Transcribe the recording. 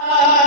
Uh...